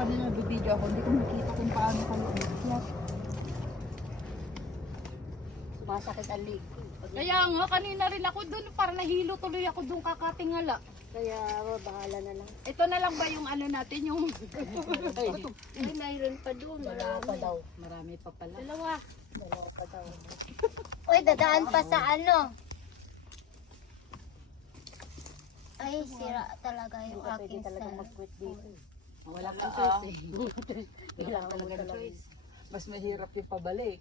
kanina nabibideo ako, hindi ko makita kung paano kami umakyat. Sumasakit ang leg ko. Kaya nga, kanina rin ako doon, para nahilo tuloy ako doon kakatingala. Kaya bahala na lang. Ito na lang ba yung ano natin, yung... Ay, mayroon pa doon. Marami pa daw. Marami pa pala. Dalawa pa daw. Uy, dadaan pa sa ano. Ay, sira talaga yung aking sa... Wala kang choice eh. Wala talaga choice. Mas mahirap yung pabalik.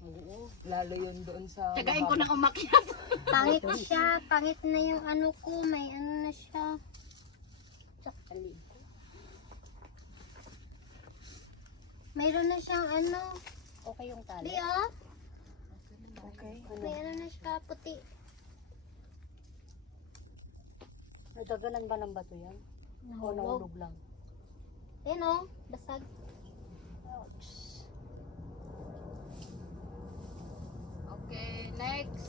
Lalo yun doon sa... Tagayin ko na umakyat. Pangit siya. Pangit na yung ano ko. May ano na siya. Mayroon na siyang ano. Okay yung tali. Di ah. Okay. May ano na siya. Puti. Nadaganan ba ng bato yan? O nahulog lang? Yan o. Basag. Okay, next.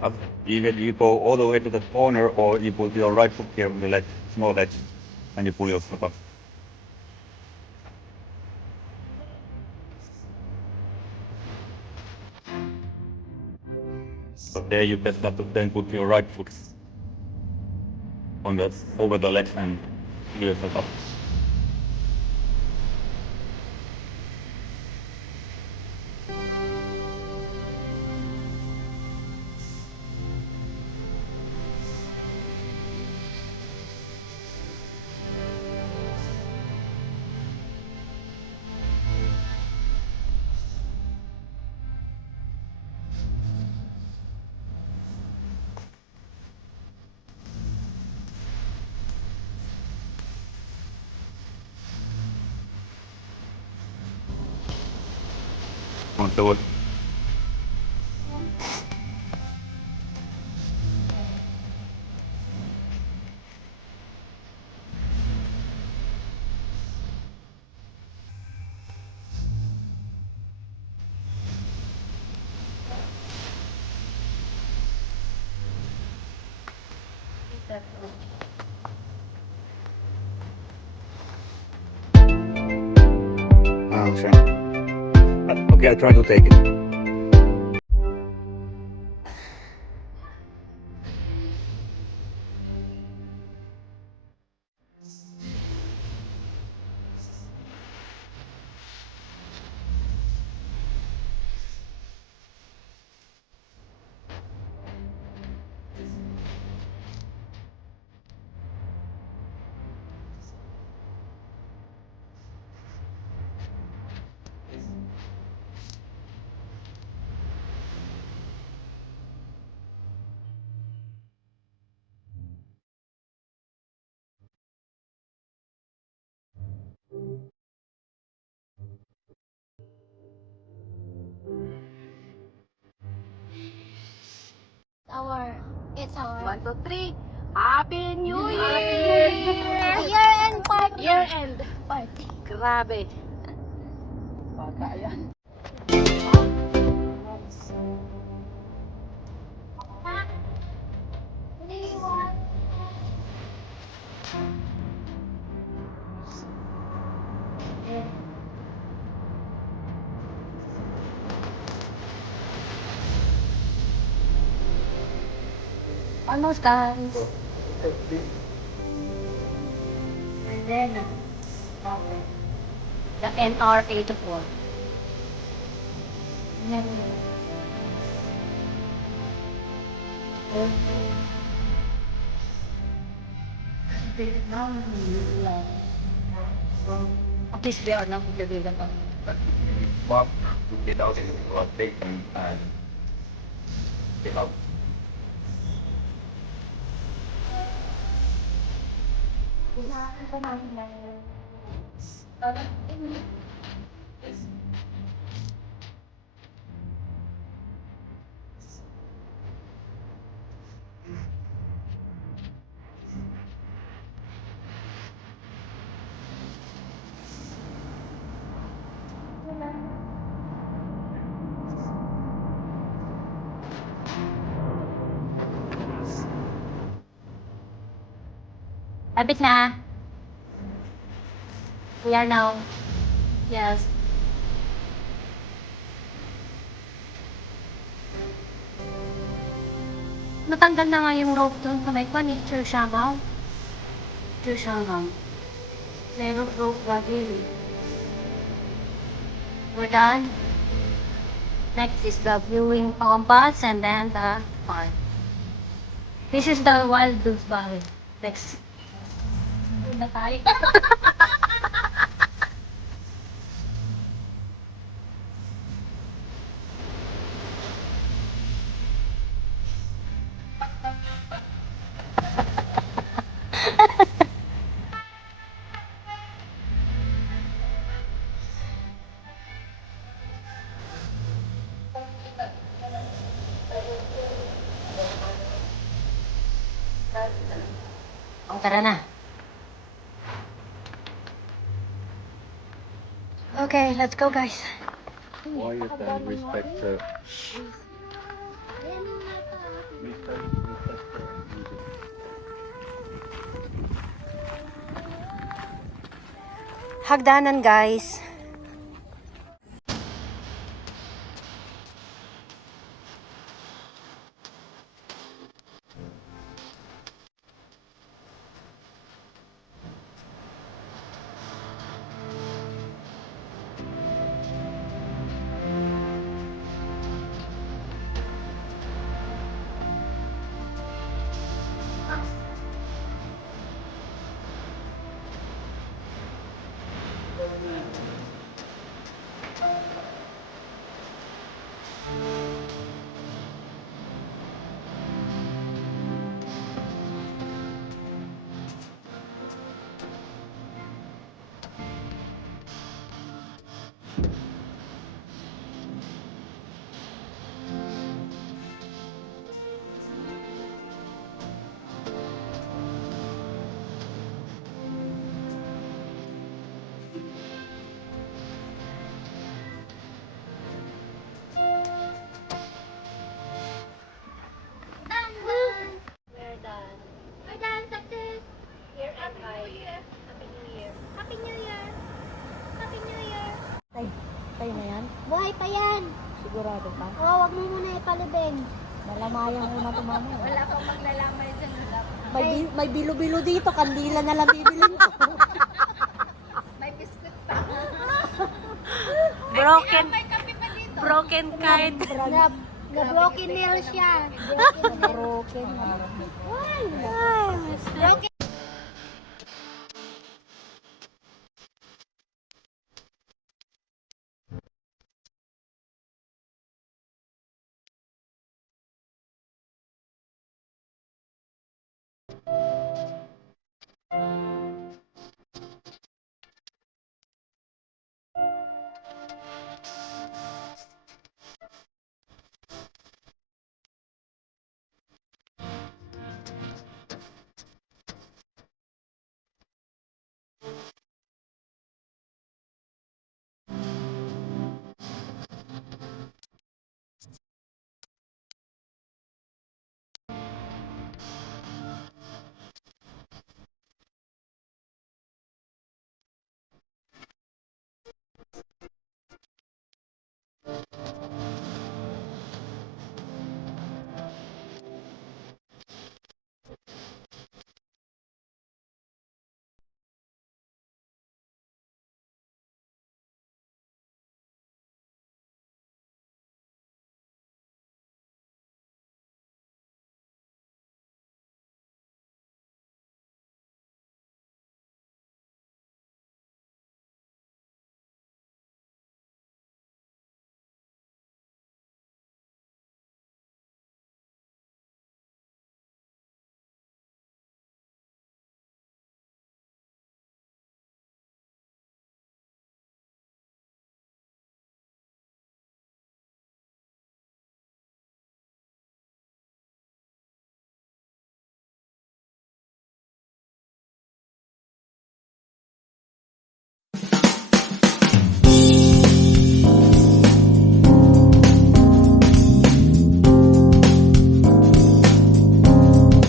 Up. Either you go all the way to the corner or you put your right foot here on the ledge, small ledge, and you pull your foot up. So there you best have to then put your right foot on the over the ledge and pull yourself up. control. Oh, sure. Okay, I'll try to take it. It's our 1, 2, 3. Happy New Year! year-end party. Year-end. Party. Grabe. Bata yan. Almost done. And then, the NR84. And then, at least they are not together. Walk, get out or take me and get out. Abit na. We are now. Yes. Natanggal na nga yung rope doon sa may kwan eh. Churchangaw. Meron rope lagi. We're done. Next is the viewing compass and then the park. This is the Wild Goose Valley. Next. Na tayo. Tara na. Okay, let's go guys. Quiet and respect the music. Hagdanan guys. na yan? Buhay pa yan. Sigurado ka? Oo, wag mo muna ipalibing. Malamayan muna ito mamaya. Wala kang maglalamay dyan. May bilo-bilo dito, kandila na lang bibilin ko. May biskuit pa. Broken, May kape pa dito. broken kind. Na-broken nail siya. Broken. Broken